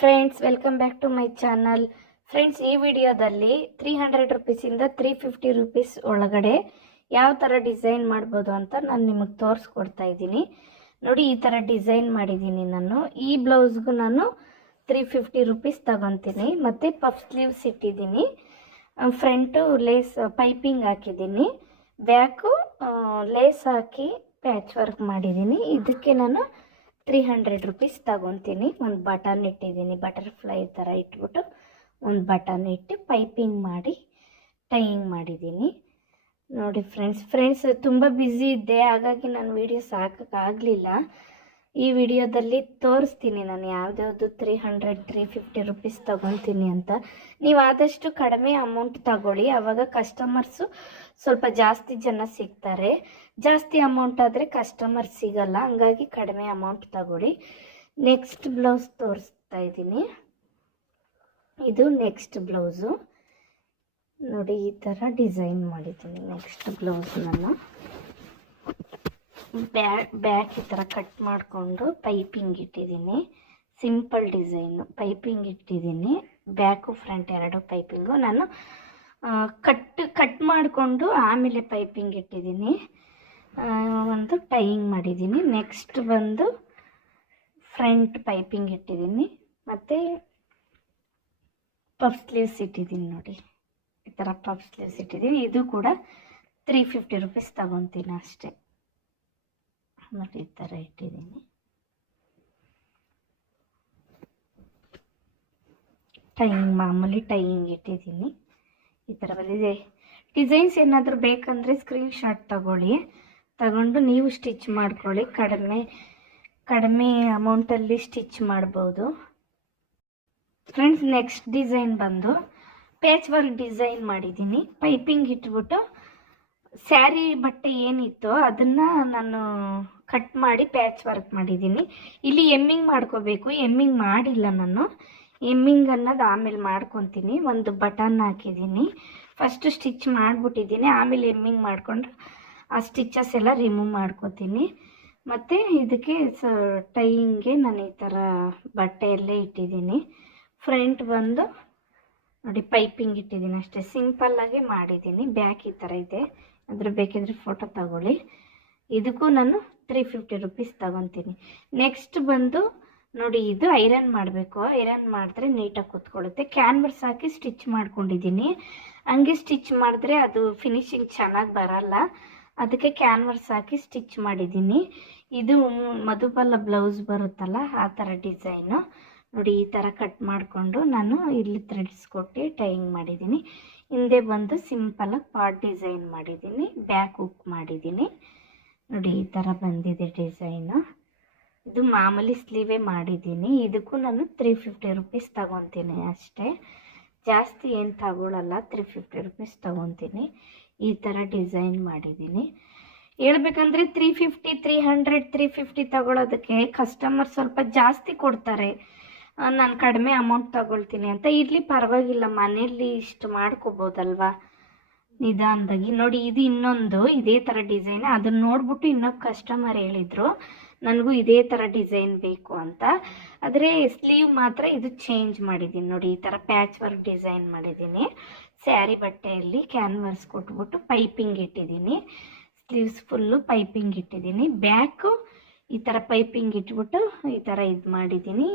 Friends, welcome back to my channel. Friends, ಈ ವಿಡಿಯೋದಲ್ಲಿ 300 ರುಪೀಸಿಂದ 350 rupees ಒಳಗಡೆ ಯಾವ ಥರ ಡಿಸೈನ್ ಮಾಡ್ಬೋದು ಅಂತ ನಾನು ನಿಮಗೆ ತೋರಿಸ್ಕೊಡ್ತಾ ಇದ್ದೀನಿ. ನೋಡಿ, ಈ ಥರ ಡಿಸೈನ್ ಮಾಡಿದ್ದೀನಿ ನಾನು. ಈ ಬ್ಲೌಸ್ಗೂ ನಾನು 350 ರುಪೀಸ್ ತಗೊತೀನಿ. ಮತ್ತು ಪಫ್ ಸ್ಲೀವ್ಸ್ ಇಟ್ಟಿದ್ದೀನಿ, ಫ್ರಂಟು ಲೇಸ್ ಪೈಪಿಂಗ್ ಹಾಕಿದ್ದೀನಿ, ಬ್ಯಾಕು ಲೇಸ್ ಹಾಕಿ ಪ್ಯಾಚ್ ವರ್ಕ್ ಮಾಡಿದ್ದೀನಿ. ಇದಕ್ಕೆ ನಾನು 300 ರುಪೀಸ್ ತಗೊತೀನಿ. ಒಂದು ಬಟನ್ ಇಟ್ಟಿದ್ದೀನಿ, ಬಟರ್ಫ್ಲೈ ಥರ ಇಟ್ಬಿಟ್ಟು ಒಂದು ಬಟನ್ ಇಟ್ಟು ಪೈಪಿಂಗ್ ಮಾಡಿ ಟೈಯಿಂಗ್ ಮಾಡಿದ್ದೀನಿ. ನೋಡಿ ಫ್ರೆಂಡ್ಸ್ ತುಂಬ ಬ್ಯುಸಿ ಇದ್ದೆ, ಹಾಗಾಗಿ ನಾನು ವೀಡಿಯೋಸ್ ಹಾಕೋಕ್ಕಾಗಲಿಲ್ಲ. ಈ ವಿಡಿಯೋದಲ್ಲಿ ತೋರಿಸ್ತೀನಿ ನಾನು ಯಾವ್ದ್ಯಾವುದು 300 350 ರುಪೀಸ್ ತಗೊತೀನಿ ಅಂತ. ನೀವು ಆದಷ್ಟು ಕಡಿಮೆ ಅಮೌಂಟ್ ತಗೊಳ್ಳಿ, ಆವಾಗ ಕಸ್ಟಮರ್ಸು ಸ್ವಲ್ಪ ಜಾಸ್ತಿ ಜನ ಸಿಗ್ತಾರೆ. ಜಾಸ್ತಿ ಅಮೌಂಟ್ ಆದರೆ ಕಸ್ಟಮರ್ ಸಿಗಲ್ಲ, ಹಂಗಾಗಿ ಕಡಿಮೆ ಅಮೌಂಟ್ ತಗೊಳ್ಳಿ. ನೆಕ್ಸ್ಟ್ ಬ್ಲೌಸ್ ತೋರಿಸ್ತಾ ಇದ್ದೀನಿ. ಇದು ನೆಕ್ಸ್ಟ್ ಬ್ಲೌಸು. ನೋಡಿ, ಈ ಥರ ಡಿಸೈನ್ ಮಾಡಿದ್ದೀನಿ ನೆಕ್ಸ್ಟ್ ಬ್ಲೌಸ್. ನಾನು ಬ್ಯಾಕ್ ಈ ಥರ ಕಟ್ ಮಾಡಿಕೊಂಡು ಪೈಪಿಂಗ್ ಇಟ್ಟಿದ್ದೀನಿ. ಸಿಂಪಲ್ ಡಿಸೈನು ಪೈಪಿಂಗ್ ಇಟ್ಟಿದ್ದೀನಿ. ಬ್ಯಾಕು ಫ್ರಂಟ್ ಎರಡು ಪೈಪಿಂಗು ನಾನು ಕಟ್ ಮಾಡಿಕೊಂಡು ಆಮೇಲೆ ಪೈಪಿಂಗ್ ಇಟ್ಟಿದ್ದೀನಿ. ಒಂದು ಟೈಯಿಂಗ್ ಮಾಡಿದ್ದೀನಿ. ನೆಕ್ಸ್ಟ್ ಬಂದು ಫ್ರಂಟ್ ಪೈಪಿಂಗ್ ಇಟ್ಟಿದ್ದೀನಿ, ಮತ್ತು ಪಫ್ ಸ್ಲೀವ್ಸ್ ಇಟ್ಟಿದ್ದೀನಿ. ನೋಡಿ, ಈ ಥರ ಪಫ್ ಸ್ಲೀವ್ಸ್ ಇಟ್ಟಿದ್ದೀನಿ. ಇದು ಕೂಡ 350 ರುಪೀಸ್ ತಗೊತೀನಿ ಅಷ್ಟೇ. ಮತ್ತು ಈ ಥರ ಇಟ್ಟಿದ್ದೀನಿ. ಟೈಯಿಂಗ್ ಮಾಮೂಲಿ ಟೈಯಿಂಗ್ ಇಟ್ಟಿದ್ದೀನಿ. ಈ ಥರ ಬಂದಿದೆ. ಡಿಸೈನ್ಸ್ ಏನಾದರೂ ಬೇಕಂದರೆ ಸ್ಕ್ರೀನ್ಶಾಟ್ ತಗೊಂಡು ನೀವು ಸ್ಟಿಚ್ ಮಾಡ್ಕೊಳ್ಳಿ. ಕಡಿಮೆ ಅಮೌಂಟಲ್ಲಿ ಸ್ಟಿಚ್ ಮಾಡ್ಬೋದು. ಫ್ರೆಂಡ್ಸ್, ನೆಕ್ಸ್ಟ್ ಡಿಸೈನ್ ಬಂದು ಪ್ಯಾಚ್ ವರ್ಕ್ ಡಿಸೈನ್ ಮಾಡಿದ್ದೀನಿ. ಪೈಪಿಂಗ್ ಇಟ್ಬಿಟ್ಟು ಸ್ಯಾರಿ ಬಟ್ಟೆ ಏನಿತ್ತೋ ಅದನ್ನು ನಾನು ಕಟ್ ಮಾಡಿ ಪ್ಯಾಚ್ ವರ್ಕ್ ಮಾಡಿದ್ದೀನಿ. ಇಲ್ಲಿ ಎಮ್ಮಿಂಗ್ ಮಾಡ್ಕೋಬೇಕು, ಎಮ್ಮಿಂಗ್ ಮಾಡಿಲ್ಲ ನಾನು. ಎಮ್ಮಿಂಗ್ ಅನ್ನೋದು ಆಮೇಲೆ ಮಾಡ್ಕೊತೀನಿ. ಒಂದು ಬಟನ್ ಹಾಕಿದ್ದೀನಿ, ಫಸ್ಟು ಸ್ಟಿಚ್ ಮಾಡಿಬಿಟ್ಟಿದ್ದೀನಿ, ಆಮೇಲೆ ಎಮ್ಮಿಂಗ್ ಮಾಡಿಕೊಂಡು ಆ ಸ್ಟಿಚಸ್ ಎಲ್ಲ ರಿಮೂವ್ ಮಾಡ್ಕೋತೀನಿ. ಮತ್ತು ಇದಕ್ಕೆ ಟೈಯಿಂಗ್ಗೆ ನಾನು ಈ ಥರ ಬಟ್ಟೆಯಲ್ಲೇ ಇಟ್ಟಿದ್ದೀನಿ. ಫ್ರಂಟ್ ಬಂದು ನೋಡಿ ಪೈಪಿಂಗ್ ಇಟ್ಟಿದ್ದೀನಿ ಅಷ್ಟೇ, ಸಿಂಪಲ್ಲಾಗಿ ಮಾಡಿದ್ದೀನಿ. ಬ್ಯಾಕ್ ಈ ಥರ ಇದೆ, ಅದ್ರ ಬೇಕಿದ್ರೆ ಫೋಟೋ ತಗೊಳ್ಳಿ. ಇದಕ್ಕೂ ನಾನು 350 ರುಪೀಸ್ ತಗೊತೀನಿ. ನೆಕ್ಸ್ಟ್ ಬಂದು ನೋಡಿ, ಇದು ಐರನ್ ಮಾಡಬೇಕು. ಐರನ್ ಮಾಡಿದ್ರೆ ನೀಟಾಗಿ ಕೂತ್ಕೊಳ್ಳುತ್ತೆ. ಕ್ಯಾನ್ವರ್ಸ್ ಹಾಕಿ ಸ್ಟಿಚ್ ಮಾಡ್ಕೊಂಡಿದ್ದೀನಿ. ಹಂಗೆ ಸ್ಟಿಚ್ ಮಾಡಿದ್ರೆ ಅದು ಫಿನಿಶಿಂಗ್ ಚೆನ್ನಾಗಿ ಬರಲ್ಲ, ಅದಕ್ಕೆ ಕ್ಯಾನ್ವರ್ಸ್ ಹಾಕಿ ಸ್ಟಿಚ್ ಮಾಡಿದ್ದೀನಿ. ಇದು ಮಧುಬಲ ಬ್ಲೌಸ್ ಬರುತ್ತಲ್ಲ ಆ ಥರ ಡಿಸೈನು. ನೋಡಿ, ಈ ಥರ ಕಟ್ ಮಾಡಿಕೊಂಡು ನಾನು ಇಲ್ಲಿ ಥ್ರೆಡ್ಸ್ ಕೊಟ್ಟು ಟೈಯಿಂಗ್ ಮಾಡಿದ್ದೀನಿ. ಹಿಂದೆ ಬಂದು ಸಿಂಪಲಾಗಿ ಪಾರ್ಟ್ ಡಿಸೈನ್ ಮಾಡಿದ್ದೀನಿ, ಬ್ಯಾಕ್ ಹುಕ್ ಮಾಡಿದ್ದೀನಿ. ನೋಡಿ, ಈ ಥರ ಬಂದಿದೆ ಡಿಸೈನು. ಇದು ಮಾಮೂಲಿ ಸ್ಲೀವೇ ಮಾಡಿದ್ದೀನಿ. ಇದಕ್ಕೂ ನಾನು 350 ರುಪೀಸ್ ತಗೊತೀನಿ ಅಷ್ಟೇ, ಜಾಸ್ತಿ ಏನು ತಗೊಳ್ಳಲ್ಲ. 350 ರುಪೀಸ್ ತಗೊತೀನಿ. ಈ ಥರ ಡಿಸೈನ್ ಮಾಡಿದ್ದೀನಿ. ಹೇಳ್ಬೇಕಂದ್ರೆ 350 300 350 ತಗೊಳ್ಳೋದಕ್ಕೆ ಕಸ್ಟಮರ್ ಸ್ವಲ್ಪ ಜಾಸ್ತಿ ಕೊಡ್ತಾರೆ. ನಾನು ಕಡಿಮೆ ಅಮೌಂಟ್ ತಗೊಳ್ತೀನಿ ಅಂತ. ಇರಲಿ, ಪರವಾಗಿಲ್ಲ, ಮನೆಯಲ್ಲಿ ಇಷ್ಟು ಮಾಡ್ಕೋಬೋದಲ್ವಾ ನಿಧಾನದಾಗಿ. ನೋಡಿ, ಇದು ಇನ್ನೊಂದು ಇದೇ ಥರ ಡಿಸೈನ್. ಅದನ್ನು ನೋಡ್ಬಿಟ್ಟು ಇನ್ನೊಬ್ಬ ಕಸ್ಟಮರ್ ಹೇಳಿದರು ನನಗೂ ಇದೇ ಥರ ಡಿಸೈನ್ ಬೇಕು ಅಂತ. ಆದರೆ ಸ್ಲೀವ್ ಮಾತ್ರ ಇದು ಚೇಂಜ್ ಮಾಡಿದ್ದೀನಿ. ನೋಡಿ, ಈ ಥರ ಪ್ಯಾಚ್ ವರ್ಕ್ ಡಿಸೈನ್ ಮಾಡಿದ್ದೀನಿ. ಸ್ಯಾರಿ ಬಟ್ಟೆಯಲ್ಲಿ ಕ್ಯಾನ್ವರ್ಸ್ ಕೊಟ್ಬಿಟ್ಟು ಪೈಪಿಂಗ್ ಇಟ್ಟಿದ್ದೀನಿ. ಸ್ಲೀವ್ಸ್ ಫುಲ್ಲು ಪೈಪಿಂಗ್ ಇಟ್ಟಿದ್ದೀನಿ. ಬ್ಯಾಕು ಈ ಥರ ಪೈಪಿಂಗ್ ಇಟ್ಬಿಟ್ಟು ಈ ಥರ ಇದು ಮಾಡಿದ್ದೀನಿ.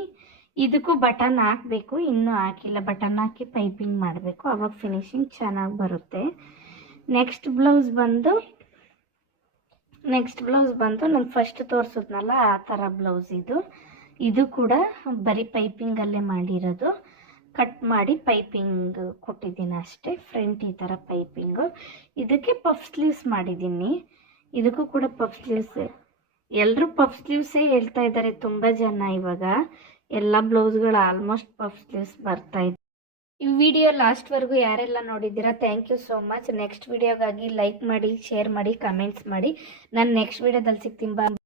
ಇದಕ್ಕೂ ಬಟನ್ ಹಾಕಬೇಕು, ಇನ್ನೂ ಹಾಕಿಲ್ಲ. ಬಟನ್ ಹಾಕಿ ಪೈಪಿಂಗ್ ಮಾಡಬೇಕು, ಆವಾಗ ಫಿನಿಶಿಂಗ್ ಚೆನ್ನಾಗಿ ಬರುತ್ತೆ. ನೆಕ್ಸ್ಟ್ ಬ್ಲೌಸ್ ಬಂದು ನಾನು ಫಸ್ಟ್ ತೋರಿಸಿದ್ನಲ್ಲ ಆ ಥರ ಬ್ಲೌಸ್ ಇದು ಕೂಡ ಬರೀ ಪೈಪಿಂಗಲ್ಲೇ ಮಾಡಿರೋದು. ಕಟ್ ಮಾಡಿ ಪೈಪಿಂಗ್ ಕೊಟ್ಟಿದ್ದೀನಿ ಅಷ್ಟೇ. ಫ್ರಂಟ್ ಈ ಥರ ಪೈಪಿಂಗು. ಇದಕ್ಕೆ ಪಫ್ ಸ್ಲೀವ್ಸ್ ಮಾಡಿದ್ದೀನಿ. ಇದಕ್ಕೂ ಕೂಡ ಪಫ್ ಸ್ಲೀವ್ಸ್. ಎಲ್ಲರೂ ಪಫ್ ಸ್ಲೀವ್ಸೇ ಹೇಳ್ತಾ ಇದ್ದಾರೆ ತುಂಬ ಜನ. ಇವಾಗ ಎಲ್ಲ ಬ್ಲೌಸ್ಗಳು ಆಲ್ಮೋಸ್ಟ್ ಪಫ್ ಸ್ಲೀವ್ಸ್ ಬರ್ತಾ ಇದೆ. ಈ ವಿಡಿಯೋ ಲಾಸ್ಟ್ವರೆಗೂ ಯಾರೆಲ್ಲ ನೋಡಿದ್ದೀರಾ, thank you so much. Next ವಿಡಿಯೋಗಾಗಿ ಲೈಕ್ ಮಾಡಿ, ಶೇರ್ ಮಾಡಿ, ಕಮೆಂಟ್ಸ್ ಮಾಡಿ. ನಾನು ನೆಕ್ಸ್ಟ್ ವಿಡಿಯೋದಲ್ಲಿ ಸಿಗ್ತೀನಿ.